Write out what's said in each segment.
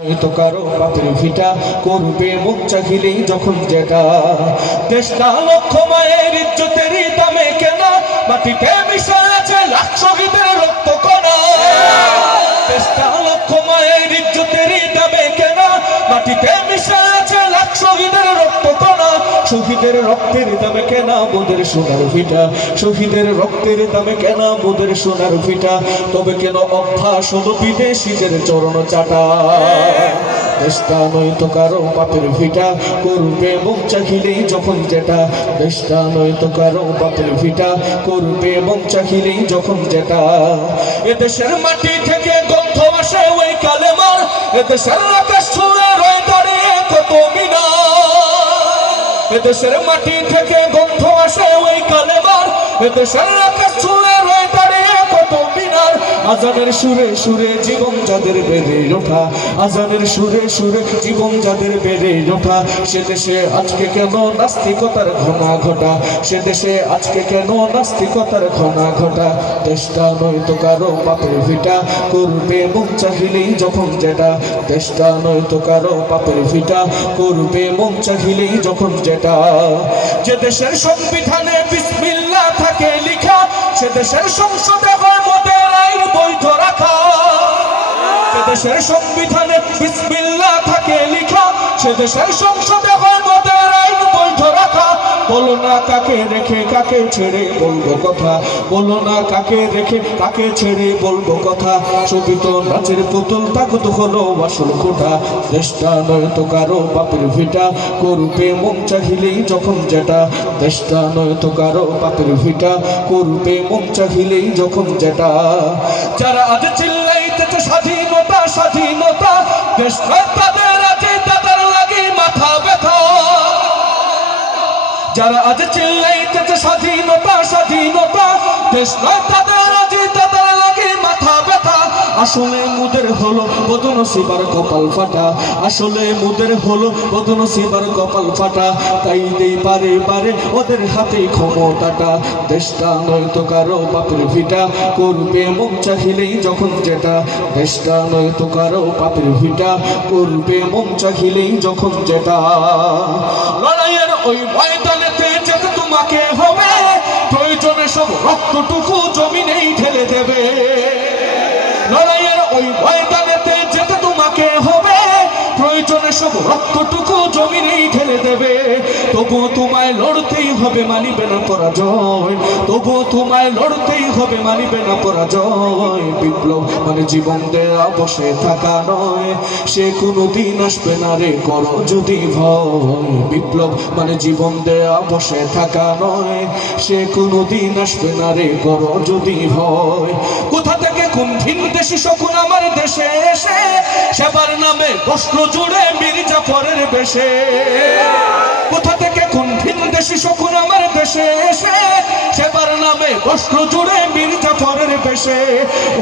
তো কারো বাপের ভিটা করবে মুখ চাহিলেই যখন যেটা দেশটা লক্ষ মায়ের ইজ্জতের দামে কেনা মাটিতে মিশে আছে লাখ শহীদের রক্ত কণা দেশটা লক্ষ মায়ের ইজ্জতের দামে কেনা মাটিতে মিশে আছে লাখ শহীদের রক্ত কণা শহীদের রক্তের দামে কেনা মোদের সোনার ভিটা শহীদের রক্তের দামে কেনা মোদের সোনার ভিটা তবে কেন অভ্যাস হলো বিদেশিদের চরণ চাটা দেশটা নয়তো কারো বাপের ভিটা করবে মুখ চাহিলেই যখন যেটা দেশটা নয়তো কারো বাপের ভিটা করবে মুখ চাহিলেই যখন যেটা এদেশের মাটি থেকে গন্ধ আসে ওই কালেমার এদেশের আকাশ ছুঁয়ে রয়ে দাঁড়িয়ে কত মিনার এদেশের মাটি থেকে গন্ধ আসে ওই কালেমার এদেশের আকাশ ছুঁয়ে রয়ে দাঁড়িয়ে কত মিনার আজানের সুরে সুরে জীবন যাদের বেড়ে ওঠা আজানের সুরে সুরে জীবন যাদের বেড়ে ওঠা সে দেশে আজকে কেন নাস্তিকতার ঘনা ঘটা সে দেশে আজকে কেন নাস্তিকতার ঘনা ঘটা দেশটা নয়তো কারো বাপের ভিটা করবে মুখ চাহিলেই যখন যেটা দেশটা নয়তো কারো বাপের ভিটা করবে মুখ চাহিলেই যখন যেটা যে দেশের সংবিধানে বিসমিল্লাহ থাকে লেখা সে দেশের সংসদে হয় মোদের আইন বৈধ রাখা সে দেশের সংবিধানে বিসমিল্লাহ থাকে লেখা সে দেশের সংসদে হয় মোদের আইন বৈধ রাখা বলো না কাকে রেখে কাকে ছেড়ে বলবো কথা বলো না কাকে রেখে কাকে ছেড়ে বলবো কথা ছবি তো নাচের পুতুল তাকত হলো আসল খোটা দেশটা নয়তো কারো বাপের ভিটা করবে মন চাহিলেই যখন যেটা দেশটা নয়তো কারো বাপের ভিটা করবে মন চাহিলেই যখন যেটা যারা আজ চিল্লাইতেছে স্বাধীনতা স্বাধীনতা দেশ তাদের আছে তাদের লাগে মাথা ব্যথা যারা আজ চিল্লাইতেছে স্বাধীনতা স্বাধীনতা দেশ নয় তাদের আজ তাদের লাগে মাথা ব্যথা আসলে মুদের হলো বদনসিবার কপাল ফাটা আসলে মুদের হলো বদনসিবার কপাল ফাটা তাই দেই পারে পারে ওদের হাতে ক্ষমতাটা দেশটা নয়তো কারো বাপের ভিটা করবে মুখ চাহিলেই যখন যেটা দেশটা নয়তো কারো বাপের ভিটা করবে মুখ চাহিলেই যখন যেটা লড়াইয়ের ওই ময়দানেতে যেতে তোমাকে হবে প্রয়োজনে সব রক্তটুকু জমিনেই ঢেলে দেবে লড়াইয়ের ওই ময়দানেতে যেতে তোমাকে হবে প্রয়োজনে সব রক্তটুকু জমিনেই ঢেলে দেবে তবুও তোমায় লড়তেই হবে মানিবে না পরাজয় তবুও তোমায় লড়তেই হবে মানিবে না পরাজয় বিপ্লব মানে জীবন দেয়া বসে থাকা নয় সে কোনোদিন আসবে না রে করো যদি ভয় বিপ্লব মানে জীবন দেয়া বসে থাকা নয় সে কোনোদিন আসবে না রে করো যদি ভয় কোথা থেকে কোন ভিন দেশি শকুন আমার দেশে এসে সেবার নামে বস্ত্র জুড়ে মির্জাফরের বেশে কোথা থেকে কোন ভিন দেশি শকুন আমার দেশে এসে সেবার নামে বস্ত্র জুড়ে মির্জাফরের বেশে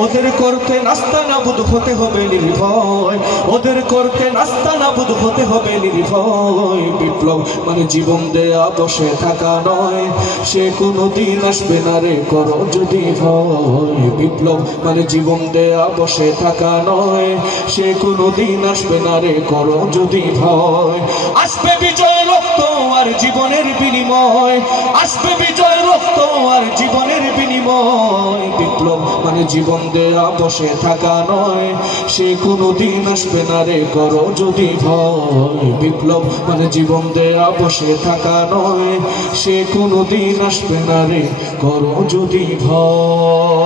ওদের করতে নাস্তা নাবুদ হতে হবে নির্ভয় ওদের করতে নাস্তা নাবুদ হতে হবে নির্ভয় বিপ্লব মানে জীবন দেয়া বসে থাকা নয় সে কোনোদিন আসবে না রে করো যদি ভয় বিপ্লব মানে জীবন দেয়া বসে থাকা নয় সে কোনোদিন আসবে না রে করো যদি ভয় আসবে বিজয় রক্ত আর জীবনের বিনিময় আসবে বিজয় রক্ত আর জীবনের বিনিময় বিপ্লব মানে জীবন দেয়া বসে থাকা নয় সে কোনোদিন আসবে না রে করো যদি ভয় বিপ্লব মানে জীবন দেয়া বসে থাকা নয় সে কোনোদিন আসবে না রে করো যদি ভয়।